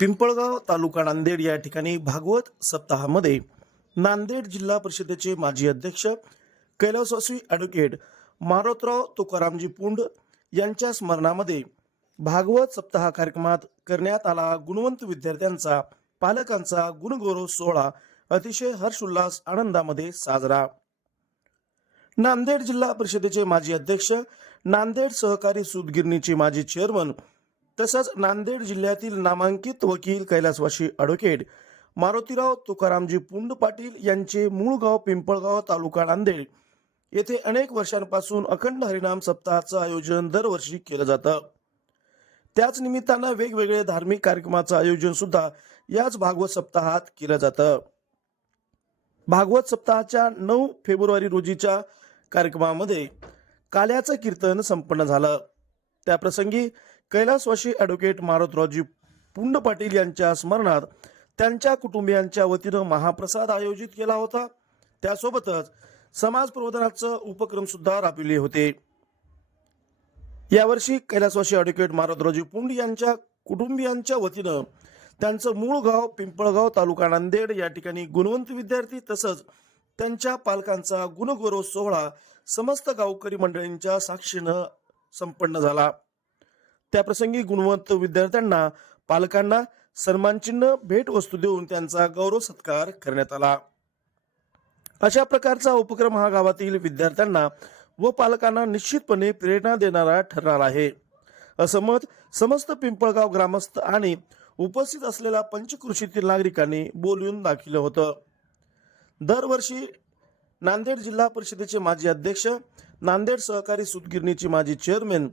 पिंपळगाव तालुका नांदेड या ठिकाणी भागवत सप्ताहामध्ये नांदेड जिल्हा परिषदेचे माजी अध्यक्ष कैलासवासी ॲडव्होकेट मारोतराव तुकारामजी पुंड यांच्या स्मरणामध्ये भागवत सप्ताह कार्यक्रमात करण्यात आला गुणवंत विद्यार्थ्यांचा पालकांचा गुणगौरव सोहळा अतिशय हर्षोल्लास आनंदामध्ये साजरा. नांदेड जिल्हा परिषदेचे माजी अध्यक्ष नांदेड सहकारी सूतगिरणीचे माजी चेअरमन तसंच नांदेड जिल्ह्यातील नामांकित वकील कैलासवाशी ॲडव्होकेट मारुतीराव तुकारामजी पुंड पाटील यांचे मूळ गाव पिंपळगाव तालुका नांदेड येथे अनेक वर्षांपासून अखंड हरिनाम सप्ताहाचं आयोजन दरवर्षी केलं जातं. त्याच निमित्तानं वेगवेगळे धार्मिक कार्यक्रमाचं आयोजन सुद्धा याच भागवत सप्ताहात केलं जातं. भागवत सप्ताहाच्या नऊ फेब्रुवारी रोजीच्या कार्यक्रमामध्ये काल्याचं कीर्तन संपन्न झालं. त्याप्रसंगी कैलासवाशी ॲडव्होकेट मारुतरावजी पुंड पाटील यांच्या स्मरणात त्यांच्या कुटुंबियांच्या वतीनं महाप्रसाद आयोजित केला होता. त्यासोबतच समाज प्रबोधनाचं उपक्रम सुद्धा राबविले होते. यावर्षी कैलासवाशी ॲडव्होकेट मारुतरावजी पुंड यांच्या कुटुंबियांच्या वतीनं त्यांचं मूळ गाव पिंपळगाव तालुका नांदेड या ठिकाणी गुणवंत विद्यार्थी तसंच त्यांच्या पालकांचा गुणगौरव सोहळा समस्त गावकरी मंडळींच्या साक्षीनं संपन्न झाला. त्याप्रसंगी गुणवंत विद्यार्थ्यांना पालकांना सन्मानचिन्ह भेटवस्तू देऊन त्यांचा गौरव सत्कार करण्यात आला. अशा प्रकारचा उपक्रम हा गावातील विद्यार्थ्यांना व पालकांना निश्चितपणे प्रेरणा देणारा ठरणार आहे. असं मत समस्त पिंपळगाव ग्रामस्थ आणि उपस्थित असलेल्या पंचकृषीतील नागरिकांनी बोलून दाखवलं होतं. दरवर्षी नांदेड जिल्हा परिषदेचे माजी अध्यक्ष नांदेड सहकारी सुतगिरणीचे माजी चेअरमॅन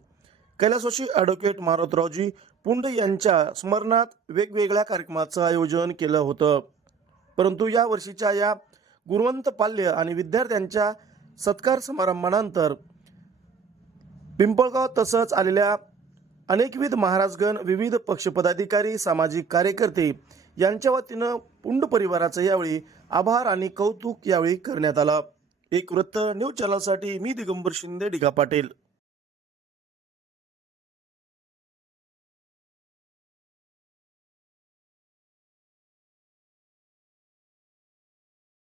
कैलासवाशी ॲडव्होकेट मारुतरावजी पुंड यांच्या स्मरणात वेगवेगळ्या कार्यक्रमाचं आयोजन केलं होतं. परंतु या वर्षीच्या या गुणवंत पाल्य आणि विद्यार्थ्यांच्या सत्कार समारंभानंतर पिंपळगाव तसंच आलेल्या अनेकविध महाराजगण विविध पक्षपदाधिकारी सामाजिक कार्यकर्ते यांच्या वतीनं पुंड परिवाराचं यावेळी आभार आणि कौतुक यावेळी करण्यात आलं. एक वृत्त न्यूज चॅनलसाठी मी दिगंबर शिंदे डिगा पाटील.